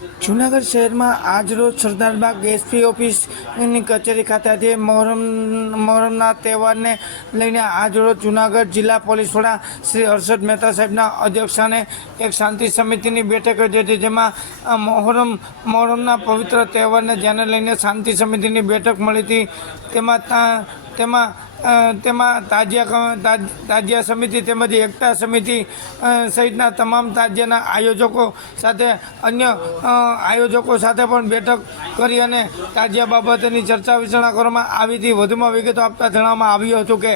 જૂનાગઢ શહેરમાં આજરોજ સરદારબાગ એસપી ઓફિસની કચેરી ખાતેથી મહોરમના તહેવારને લઈને આજરોજ જૂનાગઢ જિલ્લા પોલીસ વડા શ્રી હર્ષદ મહેતા સાહેબના અધ્યક્ષસ્થાને એક શાંતિ સમિતિની બેઠક યોજી હતી, જેમાં મહોરમના પવિત્ર તહેવારને ધ્યાને લઈને શાંતિ સમિતિની બેઠક મળી હતી। તેમાં તાજિયા સમિતિ તેમજ એકતા સમિતિ સહિતના તમામ તાજિયાના આયોજકો સાથે અન્ય આયોજકો સાથે પણ બેઠક કરી અને તાજિયા બાબતેની ચર્ચા વિચારણા કરવામાં આવી હતી। વધુમાં વિગતો આપતા જણાવવામાં આવ્યું હતું કે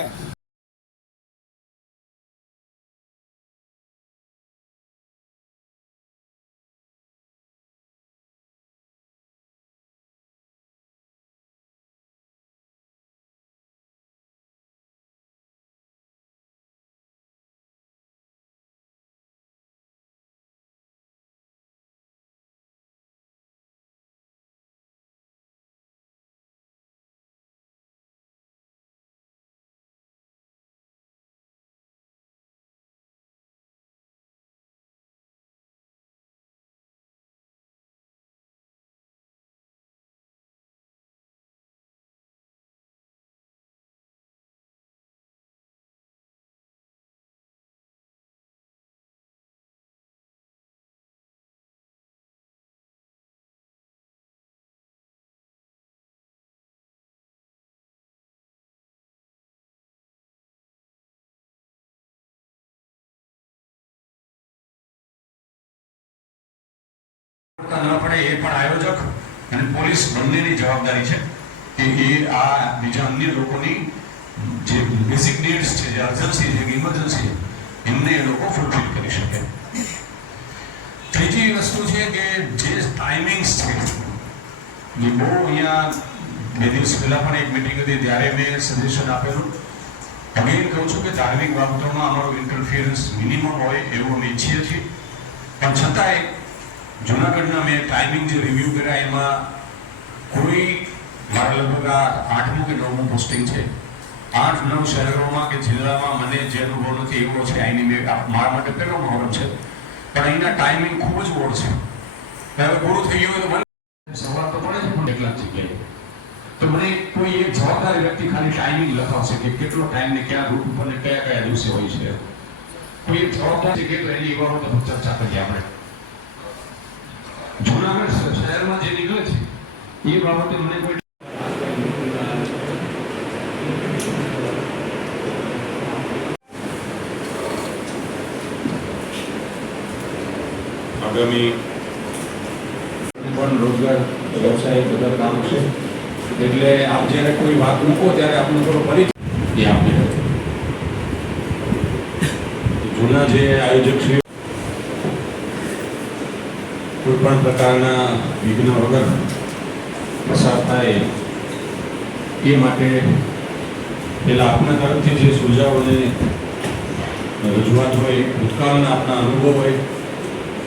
न पड़े ये पण आयोजक અને પોલીસ બંનેની જવાબદારી છે કે એ આ બીજા અન્ય લોકોની જે બેઝિક નીડ્સ છે, જે અર્જન્સી છે, ઇમરજન્સી એમને એ લોકો ફૂલફિલ કરી શકે। ત્રીજી વસ્તુ છે કે જે ટાઈમિંગ્સ છે એ બહુ અહીંયા 2 દિવસ પહેલા પણ એક મીટિંગ હતી ત્યારે મેં સજેશન આપેલું। અગેન કહું છું કે ધાર્મિક બાબતોમાં અમારો ઇન્ટરફિયરન્સ મિનિમમ હોય એવું અમે ઈચ્છીએ છીએ, પણ છતાંય જૂનાગઢના મેં ટાઈમિંગ જે રિવ્યૂ કર્યા એમાં કોઈ મારા લગભગ આ 8મું કે 9મું પોસ્ટિંગ છે। 8-9 શહેરોમાં કે જિલ્લામાં મને જે અનુભવ નથી એવો છે। અહીંની મેં મારા માટે પહેલો મહોરમ છે, પણ અહીંના ટાઈમિંગ ખૂબ જ ઓડ છે। હવે પૂરું થઈ ગયું તો મને સવાલ તો પડે છે પણ કેટલા જગ્યાએ તો મને કોઈ એક જવાબદાર વ્યક્તિ ખાલી ટાઈમિંગ લખાવશે કે કેટલો ટાઈમ ને ક્યાં રૂટ ઉપર ને કયા કયા દિવસે હોય છે। કોઈ એક જવાબદાર છે કે એની બાબતે ચર્ચા કરીએ આપણે। જૂનાગઢ શહેરમાં જે નીકળે છે એ બાબતે મને કોઈ આગામી પણ રોજગાર વ્યવસાય બધા કામ છે, એટલે આપ જ્યારે કોઈ વાત મૂકો ત્યારે આપનો થોડો પરિચય એ આપને જૂના જે આયોજક છે કોઈ પણ પ્રકારના વિઘ્ન વગર પસાર થાય એ માટે પેલા આપના તરફથી જે સુઝાવ અને રજૂઆત હોય, ભૂતકાળના આપના અનુભવ હોય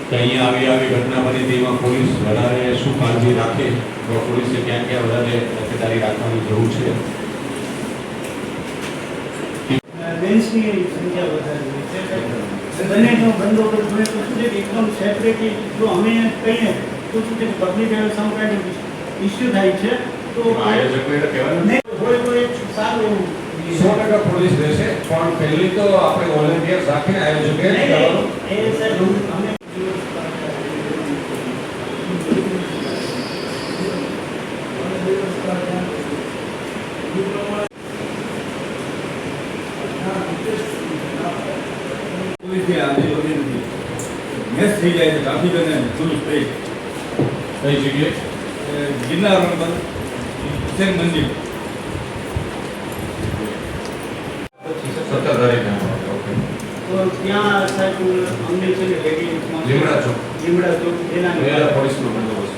કે અહીંયા આવી ઘટના બની તેમાં પોલીસ વધારે શું કાળજી રાખે, તો પોલીસે ક્યાં ક્યાં વધારે તકેદારી રાખવાની જરૂર છે। બેન્ચની સંખ્યા વધારવી છે બંનેનો બંદોબસ્ત હોય તો શું છે કે એકદમ સેપરેટલી જો અમે કહીએ તો શું છે કે public sum kind of issue થાય છે, તો આયોજકોએ કહેવાનું હોય તો એક સારું એવું 100% પોલીસ રહેશે, પણ પહેલી તો આપણે વોલેન્ટિયર રાખીને આયોજકે કરવાનું એ સર અમે મેચ થઈ જાય છે ટ્રાફિક અને પોલીસ થઈ કઈ જગ્યાએ ગિરનાર રોડ પર હુસેન મંદિર 17 તારીખે તો ત્યાં સાહેબ અમને છે કે લીમડા ચોક એના પોલીસનો બંદોબસ્ત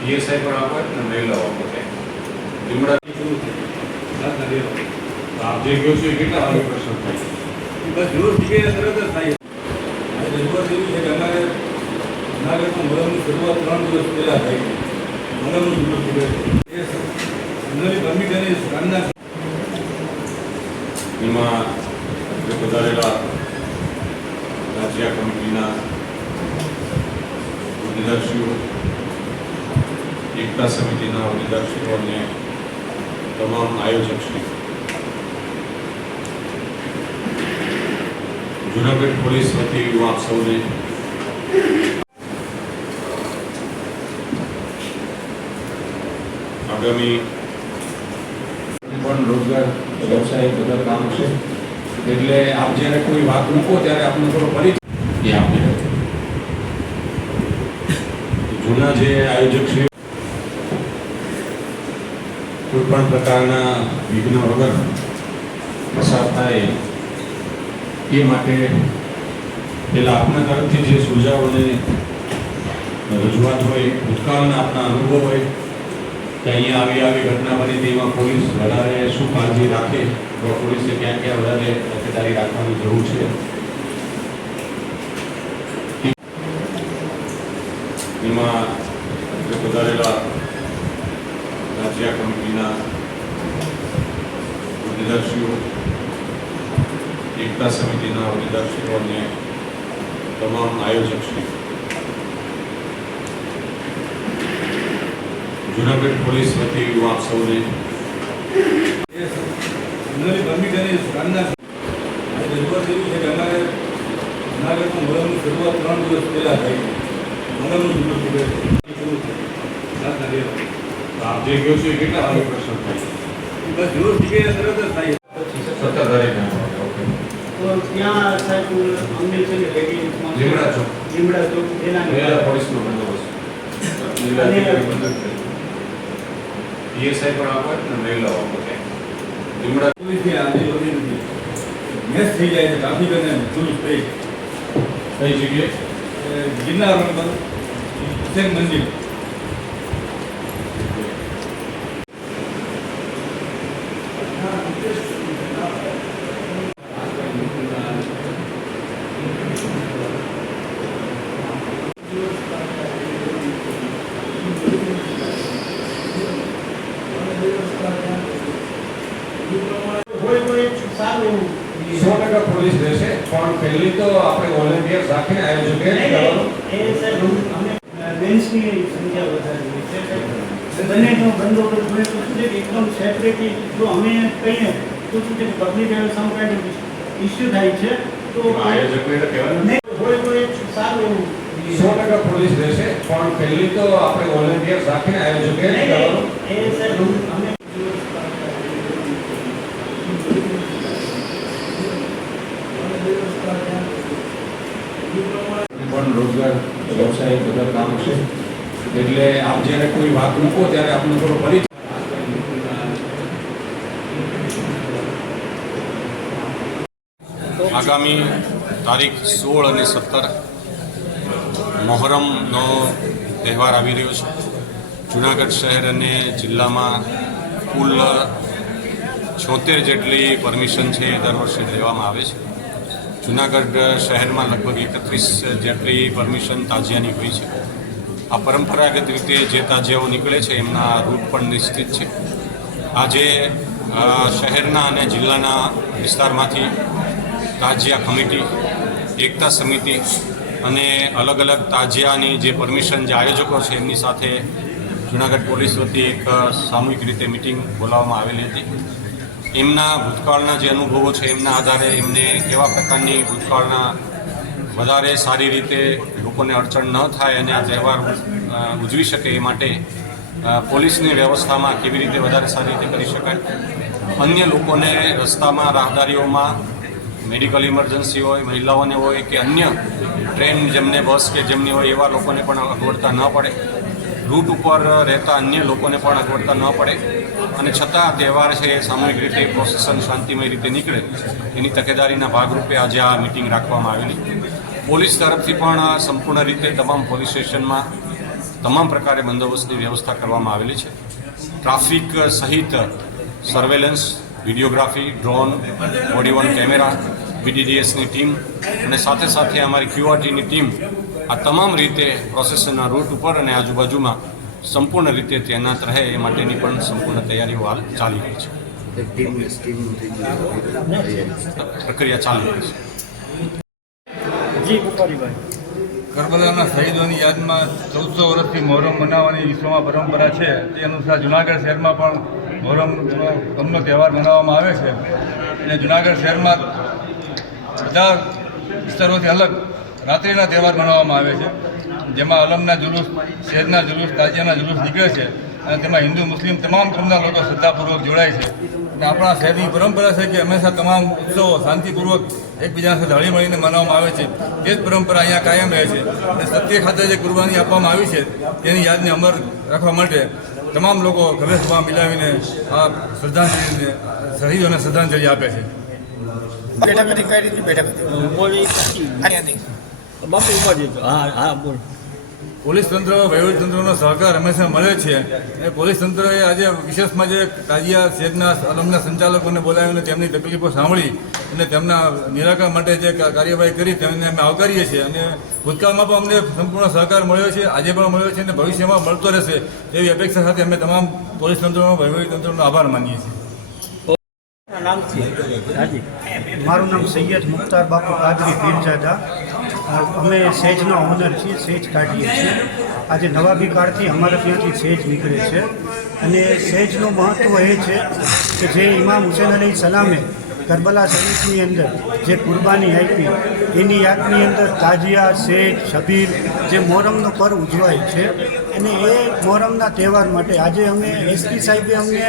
પીએસઆઈ પણ આપો ને મહિલાઓ આપો લીમડા આપ જે કહો છો એ કેટલા વાગે પ્રશ્ન થાય બસ રોજ ટીકે તરત જ થાય। રજૂઆત એવી છે કે અમારે જૂનાગઢમાં મહોરમની શરૂઆત 3 દિવસ પહેલાં થાય છે। મહોરમનું દિવસ એ જનરલી પરમિટ અને સાંજના એમાં જે વધારેલા રાજ્ય કમિટીના હોદ્દેદારશ્રીઓ, એકતા સમિતિના હોદ્દેદારશ્રીઓ અને તમામ આયોજકશ્રી, જૂનાગઢ પોલીસ વતી હું આપ સૌને આગામી પણ રોજગાર વ્યવસાય બધા કામ છે એટલે આપ જ્યારે કોઈ વાત મૂકો ત્યારે આપનો થોડો પરિચય એ આપને જૂના જે આયોજક છે કોઈ પણ પ્રકારના વિઘ્ન વગર પસાર થાય એ માટે પેલા આપના તરફથી જે સુઝાવ અને રજૂઆત હોય, ભૂતકાળના આપના અનુભવ હોય કે અહીંયા આવી ઘટના બની તેમાં પોલીસ વધારે શું કાળજી રાખે, તો પોલીસે ક્યાં ક્યાં વધારે તકેદારી રાખવાની જરૂર છે, એમાં વધારેલા રાજ્ય કમિટીના હોદ્દેદારશ્રીઓ, એકતા સમિતિના હોદ્દેદારશ્રીઓ અને તમામ આયોજકશ્રી, જૂનાગઢ પોલીસ વતી હું આપ સૌને જનરલી ભૂમિકાની સાંજના આજે રજૂઆત એવી છે કે અમારે જૂનાગઢમાં મોહરમની શરૂઆત 3 દિવસ પહેલાં થઈ. મોહરમનું જુલુસ શરૂ થયું. આપ જે કહો છો એ કેટલા વાગે પ્રશ્ન થાય? બસ જુલુસ નીકળીને તરત જ થાય. 17 તારીખે. ઓકે. તો ત્યાં સાહેબ અમને છે ને રેડી લીમડા ચોક. લીમડા ચોક એના પોલીસનો બંદોબસ્ત. જિલ્લાધિકારી બંદોબસ્ત. પીએસઆઈ પણ આપો ને મહિલાઓ આપો. લીમડા પોલીસની આજે બધી નથી મેચ થઈ જાય છે ટ્રાફિક અને જુલુસ થઈ કઈ જગ્યાએ? ગિરનાર રોડ પર હુસેન મંદિર. સારું 100% પોલીસ રહેશે પણ પહેલી તો આપણે વોલેન્ટિયર રાખીને આયોજકે કરવાનું. એ સાહેબ અમે બેન્ચની સંખ્યા વધારવી છે બંનેનો બંદોબસ્ત હોય તો શું છે કે એકદમ સેપરેટલી જો અમે કહીએ તો શું છે કે public sum kind of issue થાય છે તો આયોજકોએ તો કહેવાનું નહીં હોય તો એક સારું 100% પોલીસ રહેશે પણ પહેલી તો આપણે વોલેન્ટિયર રાખીને આયોજકે કરવાનું. એ સાહેબ અમે પણ રોજગાર વ્યવસાય બધા કામ છે એટલે આપ જ્યારે કોઈ વાત મૂકો ત્યારે આપનો થોડો પરિચય આગામી તારીખ 16 અને 17 મોહરમનો તહેવાર આવી રહ્યો છે. જૂનાગઢ શહેર અને જિલ્લામાં કુલ 76 જેટલી પરમિશન છે એ દર વર્ષે દેવામાં આવે છે. જૂનાગઢ શહેરમાં લગભગ 31 જેટલી પરમિશન તાજિયાની હોય છે. આ પરંપરાગત રીતે જે તાજિયાઓ નીકળે છે એમના રૂટ પણ નિશ્ચિત છે. આજે શહેરના અને જિલ્લાના વિસ્તારમાંથી તાજિયા કમિટી, એકતા સમિતિ અને અલગ અલગ તાજિયાની જે પરમિશન જે આયોજકો છે એમની સાથે જૂનાગઢ પોલીસ વતી એક સામૂહિક રીતે મિટિંગ બોલાવવામાં આવેલી હતી. એમના ભૂતકાળના જે અનુભવો છે એમના આધારે એમને કેવા પ્રકારની ભૂતકાળના વધારે સારી રીતે લોકોને અડચણ ન થાય અને આ તહેવાર ઉજવી શકે એ માટે પોલીસની વ્યવસ્થામાં કેવી રીતે વધારે સારી રીતે કરી શકાય, અન્ય લોકોને રસ્તામાં રાહદારીઓમાં મેડિકલ ઇમરજન્સી હોય, મહિલાઓને હોય કે અન્ય ટ્રેન જેમને બસ કે જેમની હોય એવા લોકોને પણ અગવડતા ન પડે, રૂટ ઉપર રહેતા અન્ય લોકોને પણ અગવડતા ન પડે અને છતાં તહેવાર છે એ સામૂહિક રીતે પ્રોસેસન શાંતિમય રીતે નીકળે એની તકેદારીના ભાગરૂપે આજે આ મિટિંગ રાખવામાં આવેલી. પોલીસ તરફથી પણ સંપૂર્ણ રીતે તમામ પોલીસ સ્ટેશનમાં તમામ પ્રકારે બંદોબસ્તની વ્યવસ્થા કરવામાં આવેલી છે. ટ્રાફિક સહિત surveillance, videography, drone, body worn camera, બીડીડીએસની ટીમ અને સાથે સાથે અમારી ક્યુઆરટીની ટીમ આ તમામ રીતે પ્રોસેસરના રૂટ ઉપર અને આજુબાજુમાં સંપૂર્ણ રીતે તૈનાત રહે એ માટેની પણ સંપૂર્ણ તૈયારીઓ હાલ ચાલી રહી છે. પ્રક્રિયા ચાલી રહી છે. જી પુપારીભાઈ. કરબલાના શહીદોની યાદમાં 1400 વર્ષથી મોહરમ મનાવવાની વિશ્વમાં પરંપરા છે. તે અનુસાર જુનાગઢ શહેરમાં પણ મોહરમનો તહેવાર મનાવવામાં આવે છે. અને જુનાગઢ શહેરમાં બધા વિસ્તારોથી અલગ રાત્રિના તહેવાર મનાવવામાં આવે છે, જેમાં અલમના જુલુસ, શહેરના જુલુસ, તાજિયાના જુલુસ નીકળે છે અને તેમાં હિન્દુ મુસ્લિમ તમામ ધર્મના લોકો શ્રદ્ધાપૂર્વક જોડાય છે. અને આપણા શહેરની પરંપરા છે કે હંમેશા તમામ ઉત્સવો શાંતિપૂર્વક એકબીજા સાથે હળી મળીને મનાવવામાં આવે છે. તે જ પરંપરા અહીંયા કાયમ રહે છે. અને સત્ય ખાતે જે કુરબાની આપવામાં આવી છે તેની યાદને અમર રાખવા માટે તમામ લોકો ખભેસભા મિલાવીને આ શ્રદ્ધાંજલિને શહીદોને શ્રદ્ધાંજલિ આપે છે. બેઠક હતી, કઈ રીતની બેઠક હતી? બાપુ ઉપાડી હા બોલ. પોલીસ તંત્ર, વહીવટી તંત્રનો સહકાર હંમેશા મળે છે. અને પોલીસ તંત્રએ આજે વિશેષમાં જે તાજિયા શેડના અલમના સંચાલકોને બોલાવીને તેમની તકલીફો સાંભળી અને તેમના નિરાકરણ માટે જે કાર્યવાહી કરી તેમને અમે આવકારીએ છીએ. અને ભૂતકાળમાં પણ અમને સંપૂર્ણ સહકાર મળ્યો છે, આજે પણ મળ્યો છે અને ભવિષ્યમાં મળતો રહેશે તેવી અપેક્ષા સાથે અમે તમામ પોલીસ તંત્રનો, વહીવટી તંત્રનો આભાર માનીએ છીએ. મારું નામ સૈયદ મુખ્તાર બાપુ કાદરી પીરજાદા. અમે સેજના ઓનર છીએ, સેજ કાઢીએ છીએ. આજે નવાબી કાળથી અમારે ત્યાંથી સેજ નીકળે છે અને સેજનું મહત્ત્વ એ છે કે જે ઇમામ હુસેન અલી સલામે કરબલા શરીફની અંદર જે કુરબાની આપી એની યાદની અંદર તાજિયા, સેજ, શબીર જે મોહરમનો પર્વ ઉજવાય છે અને એ મોહરમના તહેવાર માટે આજે અમે એસપી સાહેબે અમને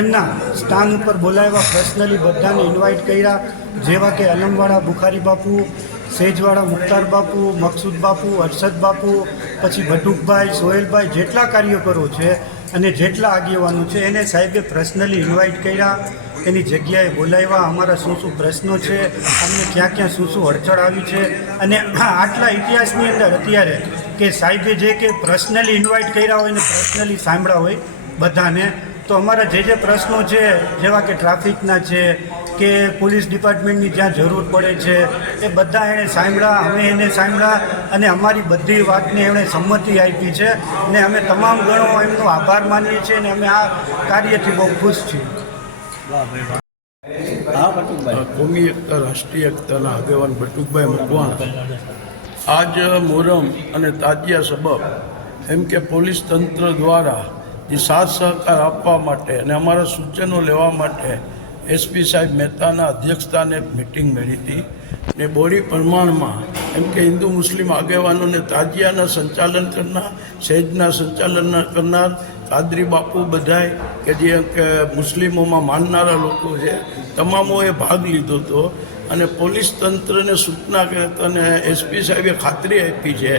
એમના સ્થાન ઉપર બોલાવ્યા, પર્સનલી બધાને ઇન્વાઇટ કર્યા, જેવા કે અલમવાળા બુખારી બાપુ, સેજવાળા મુખ્તાર બાપુ, મકસૂદ બાપુ, અરશદ બાપુ, પછી ભટુકભાઈ, સોહેલભાઈ, જેટલા કાર્યકરો છે અને જેટલા આગેવાનો છે એને સાહેબે પર્સનલી ઇન્વાઇટ કર્યા, એની જગ્યાએ બોલાવ્યા. અમારા શું શું પ્રશ્નો છે, અમને ક્યાં ક્યાં શું શું અડચણ આવી છે અને આટલા ઇતિહાસની અંદર અત્યારે કે સાહેબે જે કે પર્સનલી ઇન્વાઇટ કર્યા હોય ને પર્સનલી સાંભળ્યા હોય બધાને, તો અમારા જે પ્રશ્નો છે જેવા કે ટ્રાફિકના છે કે પોલીસ ડિપાર્ટમેન્ટની જ્યાં જરૂર પડે છે એ બધા એણે સાંભળ્યા, અમે એને સાંભળ્યા અને અમારી બધી વાતને એમણે સંમતિ આપી છે અને અમે તમામ ગણો એમનો આભાર માનીએ છીએ અને અમે આ કાર્યથી બહુ ખુશ છીએ. કોમી એકતા, રાષ્ટ્રીય એકતાના આગેવાન બટુકભાઈ મકવાણા આજ મોહરમ અને તાજિયા સબબ એમ કે પોલીસ તંત્ર દ્વારા જે સાથ સહકાર આપવા માટે અને અમારા સૂચનો લેવા માટે એસપી સાહેબ મહેતાના અધ્યક્ષતાને એક મિટિંગ મળી હતી ને બોડી પ્રમાણમાં એમ કે હિન્દુ મુસ્લિમ આગેવાનોને તાજિયાના સંચાલન કરનાર, સેજના સંચાલન કરનાર, કાદરી બાપુ બધાય કે જે મુસ્લિમોમાં માનનારા લોકો છે તમામોએ ભાગ લીધો હતો. અને પોલીસ તંત્રને સૂચના અને એસપી સાહેબે ખાતરી આપી છે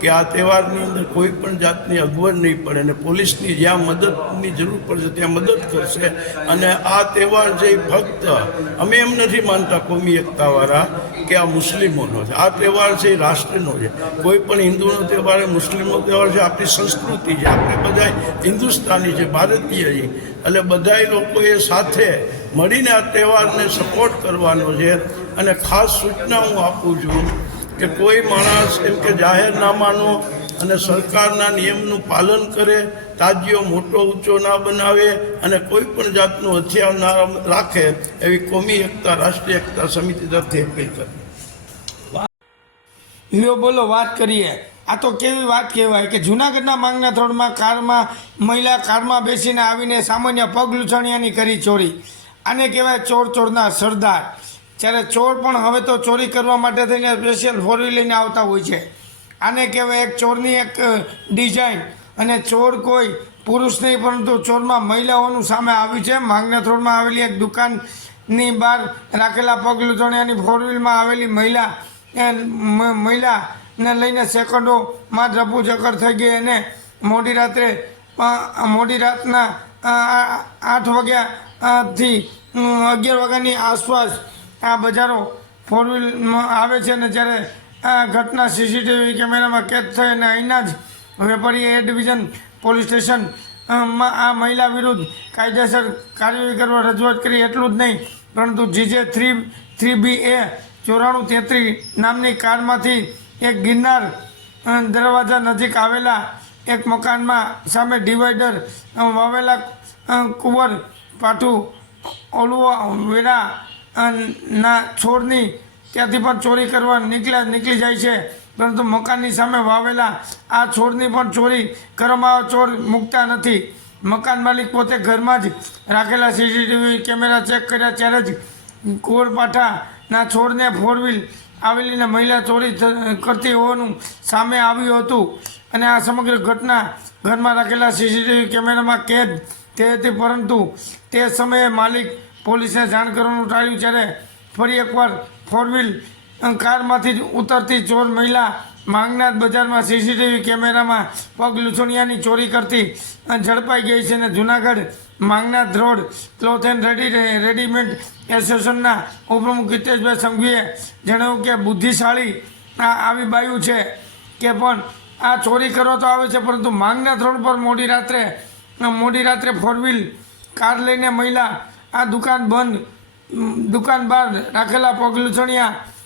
કે આ તહેવારની અંદર કોઈ પણ જાતની અગવડ નહીં પડે અને પોલીસની જ્યાં મદદની જરૂર પડશે ત્યાં મદદ કરશે. અને આ તહેવાર છે એ ફક્ત અમે એમ નથી માનતા કોમી એકતાવાળા કે આ મુસ્લિમોનો છે, આ તહેવાર છે એ રાષ્ટ્રનો છે. કોઈ પણ હિન્દુનો તહેવાર, મુસ્લિમનો તહેવાર છે, આપણી સંસ્કૃતિ છે, આપણે બધા હિન્દુસ્તાની છે, ભારતીય છે. એટલે બધા લોકોએ સાથે મળીને આ તહેવારને સપોર્ટ કરવાનો છે. અને ખાસ સૂચના હું આપું છું કે કોઈ માણસ એમ કે જાહેરનામાનો અને સરકારના નિયમનું પાલન કરે, તાજિયો મોટો ઊંચો ના બનાવે અને કોઈ પણ જાતનું હથિયાર ના રાખે એવી કોમી એકતા, રાષ્ટ્રીય એકતા સમિતિ તરફથી અપીલ કરી. લ્યો બોલો, વાત કરીએ. આ તો કેવી વાત કહેવાય કે જૂનાગઢના માંગના થોડમાં મહિલા કારમાં બેસીને આવીને સામાન્ય પગ લૂંછણિયાની કરી ચોરી. આને કહેવાય ચોર ચોરના સરદાર. જ્યારે ચોર પણ હવે તો ચોરી કરવા માટે થઈને સ્પેશિયલ ફોર વ્હીલ લઈને આવતા હોય છે. આને કહેવાય એક ચોરની એક ડિઝાઇન. અને ચોર કોઈ પુરુષ નહીં પરંતુ ચોરમાં મહિલાઓનું સામે આવ્યું છે. માંગના થોડમાં આવેલી એક દુકાનની બહાર રાખેલા પગ લૂંટણિયાની ફોર વ્હીલમાં આવેલી મહિલાને લઈને સેકન્ડોમાં જ રફુચક્કર થઈ ગઈ અને મોડી રાતના 8 વાગ્યાથી 11 વાગ્યાની આસપાસ આ બજારો ફોર વ્હીલમાં આવે છે. અને જ્યારે આ ઘટના સીસીટીવી કેમેરામાં કેદ થઈ અને અહીંના જ વેપારી એ ડિવિઝન પોલીસ સ્ટેશનમાં આ મહિલા વિરુદ્ધ કાયદેસર કાર્યવાહી કરવા રજૂઆત કરી. એટલું જ નહીં પરંતુ GJ 3BA 9433 નામની કારમાંથી એક ગિરનાર દરવાજા નજીક આવેલા એક મકાનમાં સામે ડિવાઈડર વાવેલા કુંવર પાઠું ઓલુવા વેરા ના છોડની ત્યાંથી પણ ચોરી કરવા નીકળી જાય છે, પરંતુ મકાનની સામે વાવેલા આ છોડની પણ ચોરી કરવામાં ચોર મૂકતા નથી. મકાન માલિક પોતે ઘરમાં જ રાખેલા સીસીટીવી કેમેરા ચેક કર્યા ત્યારે જ કુંવરપાઠાના છોડને 4 વ્હીલ આવેલીને મહિલા ચોરી કરતી હોવાનું સામે આવ્યું હતું અને આ સમગ્ર ઘટના ઘરમાં રાખેલા સીસીટીવી કેમેરામાં કેદ થઈ હતી, પરંતુ તે સમયે માલિક પોલીસને જાણ કરવાનું ટાળ્યું. જ્યારે ફરી એકવાર 4 વ્હીલ કારમાંથી જ ઉતરતી ચોર મહિલા માંગનાથ બજારમાં સીસીટીવી કેમેરામાં પગ લૂંટણીયાની ચોરી કરતી ઝડપાઈ ગઈ છે અને Junagadh Mangnath road cloth and readymade એસોસિએશનના ઉપપ્રમુખ હિતેશભાઈ સંઘવીએ જણાવ્યું કે બુદ્ધિશાળી આવી બાયું છે કે પણ આ ચોરી કરવા તો આવે છે, પરંતુ માંગનાથ રોડ પર મોડી રાત્રે 4 વ્હીલ કાર લઈને મહિલા આ દુકાન બહાર રાખેલા પગ લૂંટણીયા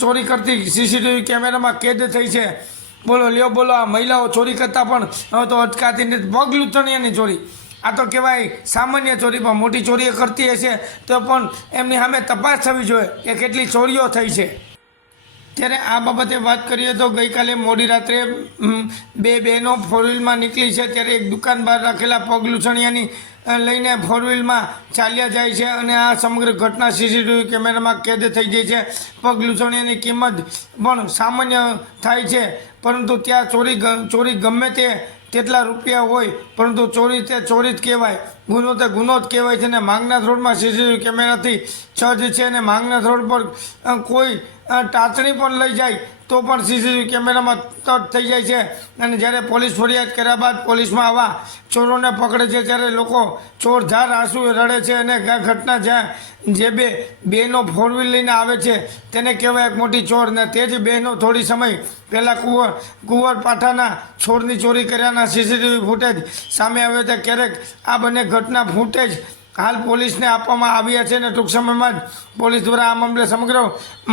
ચોરી કરતી સીસીટીવી કેમેરામાં કેદ થઈ છે. બોલો આ મહિલાઓ ચોરી કરતા પણ હવે તો અટકાતી નથી. પગ લૂંટણીયાની ચોરી આ તો કહેવાય સામાન્ય ચોરી, પણ મોટી ચોરીઓ કરતી હશે તો પણ એમની સામે તપાસ થવી જોઈએ કે કેટલી ચોરીઓ થઈ છે. ત્યારે આ બાબતે વાત કરીએ તો ગઈકાલે મોડી રાત્રે 2 બહેનો 4 વ્હીલમાં નીકળી છે, ત્યારે એક દુકાન બહાર રાખેલા પગ લૂંટણીયાની લઈને 4 વ્હીલમાં ચાલ્યા જાય છે અને આ સમગ્ર ઘટના સીસીટીવી કેમેરામાં કેદ થઈ જાય છે. પગ લૂંટણીયાની કિંમત પણ સામાન્ય થાય છે, પરંતુ ત્યાં ચોરી ગમે તેટલા રૂપિયા હોય, પરંતુ ચોરી તે ચોરી જ કહેવાય, ગુનો તે ગુનો જ કહેવાય છે. અને માંગનાથ રોડમાં સીસીટીવી કેમેરાથી સજ્જ છે અને માંગનાથ રોડ પર કોઈ ટાંચણી પણ લઈ જાય તો પણ સીસીટીવી કેમેરામાં તટ થઈ જાય છે. અને જ્યારે પોલીસ ફરિયાદ કર્યા બાદ પોલીસમાં આવા ચોરોને પકડે છે, ત્યારે લોકો ચોરધાર આંસુએ રડે છે અને આ ઘટના જ્યાં જે બહેનો 4 વ્હીલ લઈને આવે છે તેને કહેવાય એક મોટી ચોર, ને તે જ બહેનો થોડી સમય પહેલાં કુંવરપાઠાના છોડની ચોરી કર્યાના સીસીટીવી ફૂટેજ સામે આવ્યા હતા. ક્યારેક આ બંને ઘટના ફૂટેજ હાલ પોલીસને આપવામાં આવ્યા છે અને ટૂંક સમયમાં જ પોલીસ દ્વારા આ સમગ્ર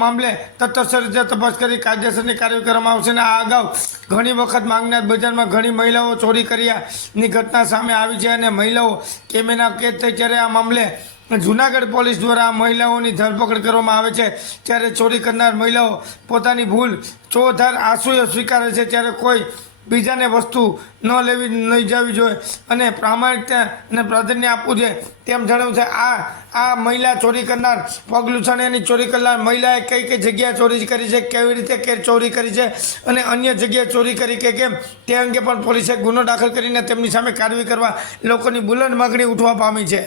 મામલે તટસ્થ રીતે તપાસ કરી કાયદેસરની કાર્યવાહી કરવામાં આવશે. અને આ અગાઉ ઘણી વખત માંગનાથ બજારમાં ઘણી મહિલાઓ ચોરી કર્યાની ઘટના સામે આવી છે અને મહિલાઓ કેમેરા કેદ થઈ. ત્યારે આ મામલે જૂનાગઢ પોલીસ દ્વારા આ મહિલાઓની ધરપકડ કરવામાં આવે છે. ત્યારે ચોરી કરનાર મહિલાઓ પોતાની ભૂલ ચોધાર આંસુએ સ્વીકારે છે. ત્યારે કોઈ બીજાને વસ્તુ નહીં જવી જોઈએ અને પ્રામાણિકતા અને પ્રાધાન્ય આપવું જોઈએ તેમ જણાવ્યું છે. આ મહિલા ચોરી કરનાર પગ લૂંટણીયાની ચોરી કરનાર મહિલાએ કઈ જગ્યાએ ચોરી કરી છે, કેવી રીતે ચોરી કરી છે અને અન્ય જગ્યાએ ચોરી કરી કે કેમ તે અંગે પણ પોલીસે ગુનો દાખલ કરીને તેમની સામે કાર્યવાહી કરવા લોકોની બુલંદ માગણી ઉઠવા પામી છે.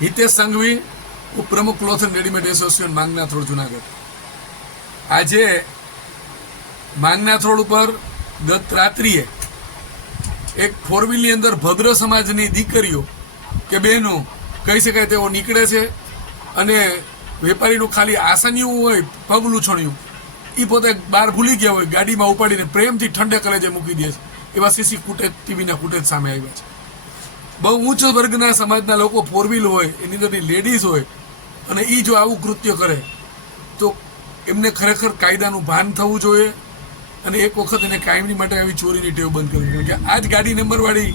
હિતેશ સંઘવી, ઉપપ્રમુખ cloth and readymade association Mangnath road Junagadh. આજે માંગનાથ રોડ ઉપર ગત રાત્રિએ એક 4-વ્હીલની અંદર ભદ્ર સમાજની દીકરીઓ કે બહેનો કહી શકાય તેઓ નીકળે છે અને વેપારીનું ખાલી આસનિયું હોય પગલું છોણ્યું એ પોતે બહાર ભૂલી ગયા હોય, ગાડીમાં ઉપાડીને પ્રેમથી ઠંડે કલેજે મૂકી દે છે. એવા સીસી ફૂટેજ, ટીવીના ફૂટેજ સામે આવ્યા છે. બહુ ઉચ્ચ વર્ગના સમાજના લોકો 4-વ્હીલ હોય, એની અંદરની લેડીઝ હોય અને એ જો આવું કૃત્ય કરે તો એમને ખરેખર કાયદાનું ભાન થવું જોઈએ અને એક વખત એને કાયમની માટે આવી ચોરીની ટેવ બંધ કરવી જોઈએ. કે આ જ ગાડી નંબરવાળી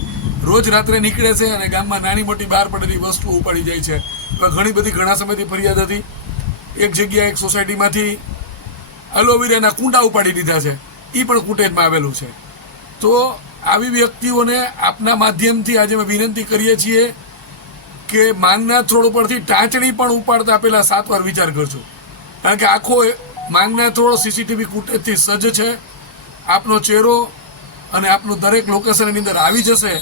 રોજ રાત્રે નીકળે છે અને ગામમાં નાની મોટી બહાર પડેલી વસ્તુઓ ઉપાડી જાય છે. ઘણા સમયથી ફરિયાદ હતી. એક જગ્યાએ એક સોસાયટીમાંથી એલોવેરાના કુંડા ઉપાડી દીધા છે, એ પણ ફૂટેજમાં આવેલું છે. તો આવી વ્યક્તિઓને આપના માધ્યમથી આજે અમે વિનંતી કરીએ છીએ કે માંગનાથ રોડ ઉપરથી ટાંચણી પણ ઉપાડતા પહેલા 7 વાર વિચાર કરજો, કારણ કે આખો માંગનાથ રોડ સીસીટીવી ફૂટેજથી સજ્જ છે. આપનો ચહેરો અને આપનું દરેક લોકેશન એની અંદર આવી જશે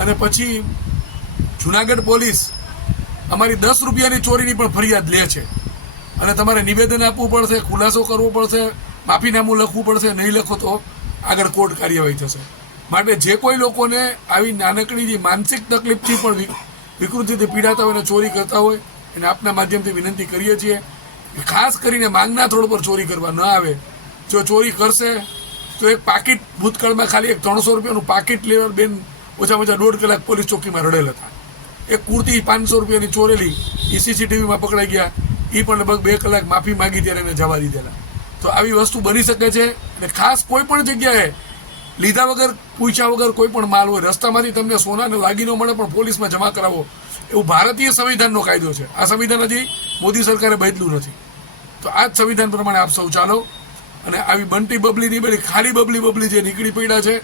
અને પછી જુનાગઢ પોલીસ અમારી 10 રૂપિયાની ચોરીની પણ ફરિયાદ લે છે અને તમારે નિવેદન આપવું પડશે, ખુલાસો કરવો પડશે, માફીનામું લખવું પડશે. નહીં લખો તો આગળ કોર્ટ કાર્યવાહી થશે. માટે જે કોઈ લોકોને આવી નાનકડી જે માનસિક તકલીફથી પણ વિકૃતિથી પીડાતા હોય અને ચોરી કરતા હોય એને આપના માધ્યમથી વિનંતી કરીએ છીએ કે ખાસ કરીને માંગનાથ રોડ પર ચોરી કરવા ન આવે. જો ચોરી કરશે તો એક પાકીટ, ભૂતકાળમાં ખાલી એક 300 રૂપિયાનું પાકીટ લેવા બેન ઓછામાં ઓછા 1.5 કલાક પોલીસ ચોકીમાં રડેલ હતા. એક કુર્તી 500 રૂપિયાની ચોરેલી એ સીસીટીવીમાં પકડાઈ ગયા, એ પણ લગભગ 2 કલાક માફી માંગી ત્યારે એને જવા દીધેલા. તો આવી વસ્તુ બની શકે છે અને ખાસ કોઈ પણ જગ્યાએ લીધા વગર, પૂછ્યા વગર કોઈ પણ માલ હોય, રસ્તામાંથી તમને સોનાને લાગી ન મળે પણ પોલીસમાં જમા કરાવો, એવું ભારતીય સંવિધાનનો કાયદો છે. આ સંવિધાન હજી મોદી સરકારે બદલ્યું નથી. તો આ જ સંવિધાન પ્રમાણે આપ સૌ ચાલો અને આવી બંટી બબલીની બધી ખાલી બબલી જે નીકળી પડ્યા છે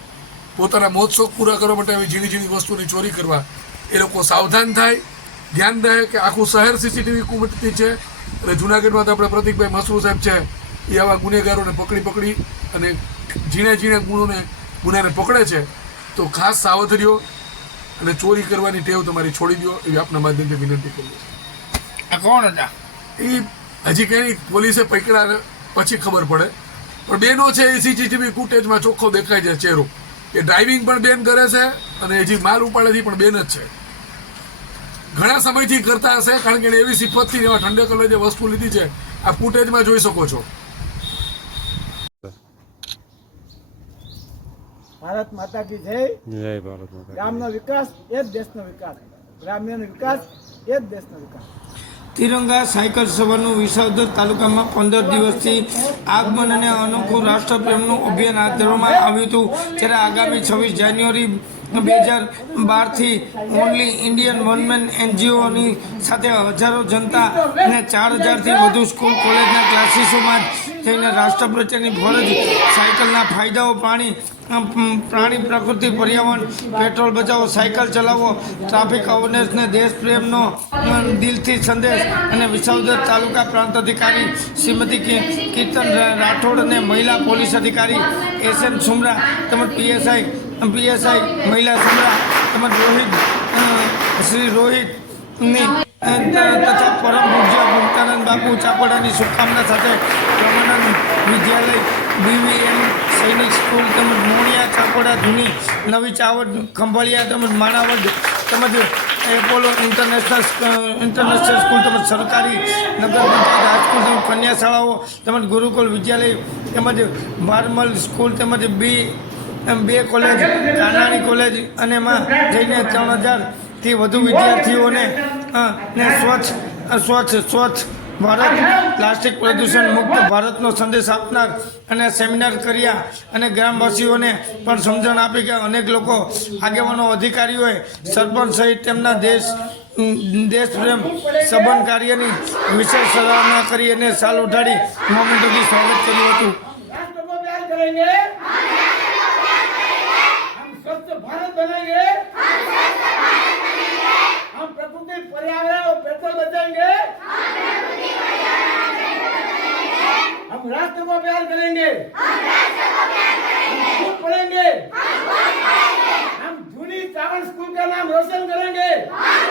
પોતાના મોજ શોખ પૂરા કરવા માટે આવી ઝીણી ઝીણી વસ્તુની ચોરી કરવા, એ લોકો સાવધાન થાય, ધ્યાન રહે કે આખું શહેર સીસીટીવી કુમતથી છે. અને જુનાગઢમાં તો આપણે પ્રતિકભાઈ મસરૂ સાહેબ છે, એ આવા ગુનેગારોને પકડી અને ઝીણે ગુનાને પકડે છે. તો ખાસ સાવધ રહ્યો અને ચોરી કરવાની ટેવ તમારી છોડી દો એવી આપના માધ્યમથી વિનંતી કરું છું. આ કોણ હતા? એ હજી કંઈ પોલીસે પકડ્યા પછી ખબર પડે, પણ બેનો છે એ સીસીટીવી ફૂટેજમાં ચોખ્ખો દેખાય છે ચહેરો. એ ડ્રાઇવિંગ પણ બેન કરે છે અને હજી માલ ઉપાડેથી પણ બેન જ છે. ઘણા સમયથી કરતા હશે, કારણ કે એવી સિફતથી એવા ઠંડે કલર જે વસ્તુ લીધી છે આ ફૂટેજમાં જોઈ શકો છો. ભારત માતા કી જય. જય ભારત માતા. ગામનો વિકાસ એ જ દેશનો વિકાસ, ગ્રામ્યનો વિકાસ એ જ દેશનો વિકાસ. તિરંગા સાયકલ સવારનું વિસાવદર તાલુકામાં 15 દિવસથી આગમન અને અનોખું રાષ્ટ્રપ્રેમનું અભિયાન હાથ ધરવામાં આવ્યું હતું. જ્યારે આગામી 26 જાન્યુઆરી 2012થી ઓનલી ઇન્ડિયન વનમેન એનજીઓની સાથે હજારો જનતા અને 4000થી વધુ સ્કૂલ કોલેજના ક્લાસીસોમાં જઈને રાષ્ટ્ર પ્રત્યેની ફરજ, સાયકલના ફાયદાઓ, પ્રાણી પ્રકૃતિ પર્યાવરણ, પેટ્રોલ બચાવો, સાયકલ ચલાવો, ટ્રાફિક અવેરનેસને દેશ પ્રેમનો દિલથી સંદેશ અને વિસાવદર તાલુકા પ્રાંત અધિકારી શ્રીમતી કીર્તન રાઠોડ અને મહિલા પોલીસ અધિકારી SN સુમરા તેમજ પીએસઆઈ મહિલા સુમરા તેમજ શ્રી રોહિતની તથા પરમ પૂજ્ય મુક્તાનંદ બાપુ ચાપડાની શુભકામના સાથે રમાનંદ વિદ્યાલય, BVM સૈનિક સ્કૂલ તેમજ મોણિયા ચાપડા જૂની, નવી ચાવડ ખંભાળિયા તેમજ માણાવડ તેમજ એપોલો ઇન્ટરનેશનલ સ્કૂલ તેમજ સરકારી નગર પંચાયત હાઈસ્કૂલ તેમજ કન્યા શાળાઓ તેમજ ગુરુકુલ વિદ્યાલય તેમજ બારમલ સ્કૂલ તેમજ બે કોલેજ, કાનાણી કોલેજ અને એમાં જઈને 3000થી વધુ વિદ્યાર્થીઓને સ્વચ્છ ભારત, પ્લાસ્ટિક પ્રદૂષણ મુક્ત ભારતનો સંદેશ આપનાર અને સેમિનાર કર્યા અને ગ્રામવાસીઓને પણ સમજણ આપી કે અનેક લોકો, આગેવાનો, અધિકારીઓએ, સરપંચ સહિત તેમના દેશપ્રેમ સંબંધ કાર્યની વિશેષ સરાહના કરી અને સાલ ઉઠાડી મોમેન્ટોથી સ્વાગત કર્યું હતું. भारत बनाएंगे, हम प्रकृति पर्यावरण और पेट्रोल बचाएंगे, हम राष्ट्र को प्यार करेंगे, हम स्कूल पढ़ेंगे, हम जूनी चावल स्कूल का नाम रोशन करेंगे, हम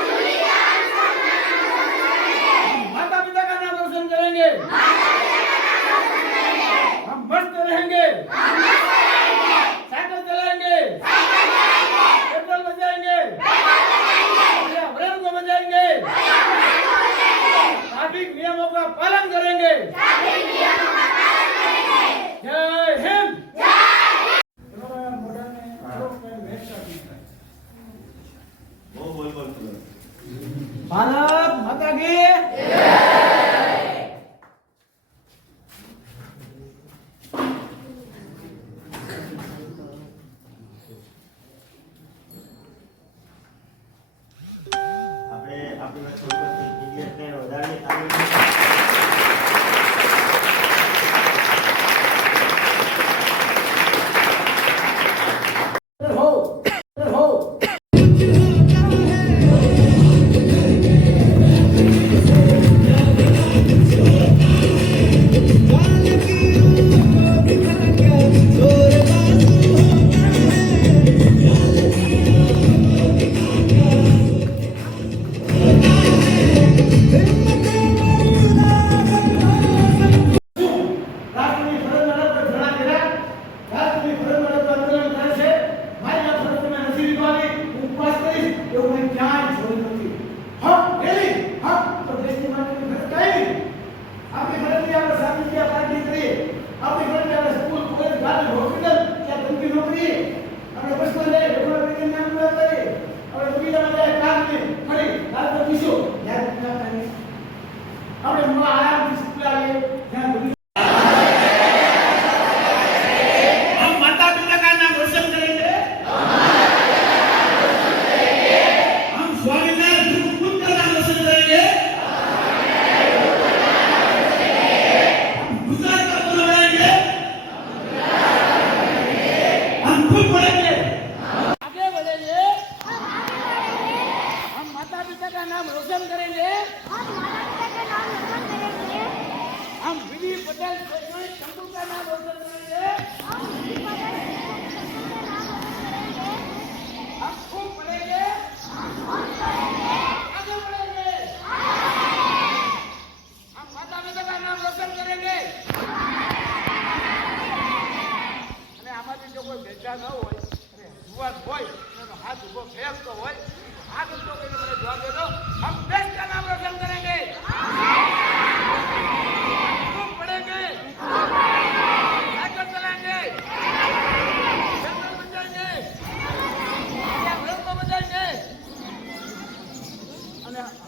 का पालन करेंगे। जय हिंद। भारत माता की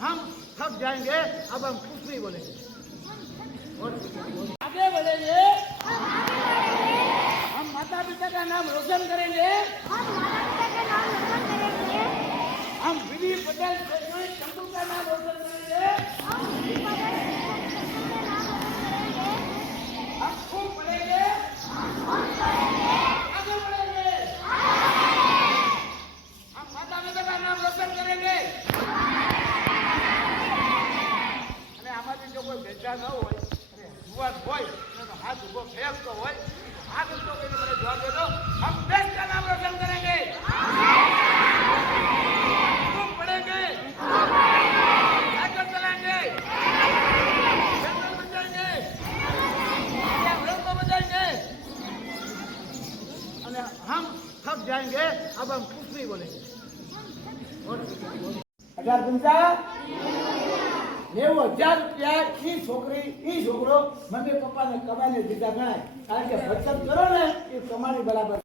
हम थक जाएंगे, अब हम कुछ नहीं बोलेंगे। आगे बढ़ेंगे, हम माता पिता का नाम रोशन करेंगे, हम विधि पटेल शंभू का नाम रोशन करेंगे, हम खूब पढ़ेंगे, आगे बढ़ेंगे, हम माता पिता का नाम रोशन करेंगे। કોઈ બેઠા ન હોય અને યુવાન હોય એનો હાથ ઉભો ફેંકતો હોય હાથ ઉભો કરીને મને જવાબ દેજો हम देश का नाम रोशन करेंगे खूब पढ़ेंगे साइकिल चलाएंगे पेट्रोल बचाएंगे को बचाएंगे અને हम थक जाएंगे अब हम कुछ नहीं बोलेंगे 90,000 રૂપિયા છોકરો મમ્મી પપ્પાને કમાઈને દીધા ગણાય કારણ કે ભરસક કરો ને એ તમારી બરાબર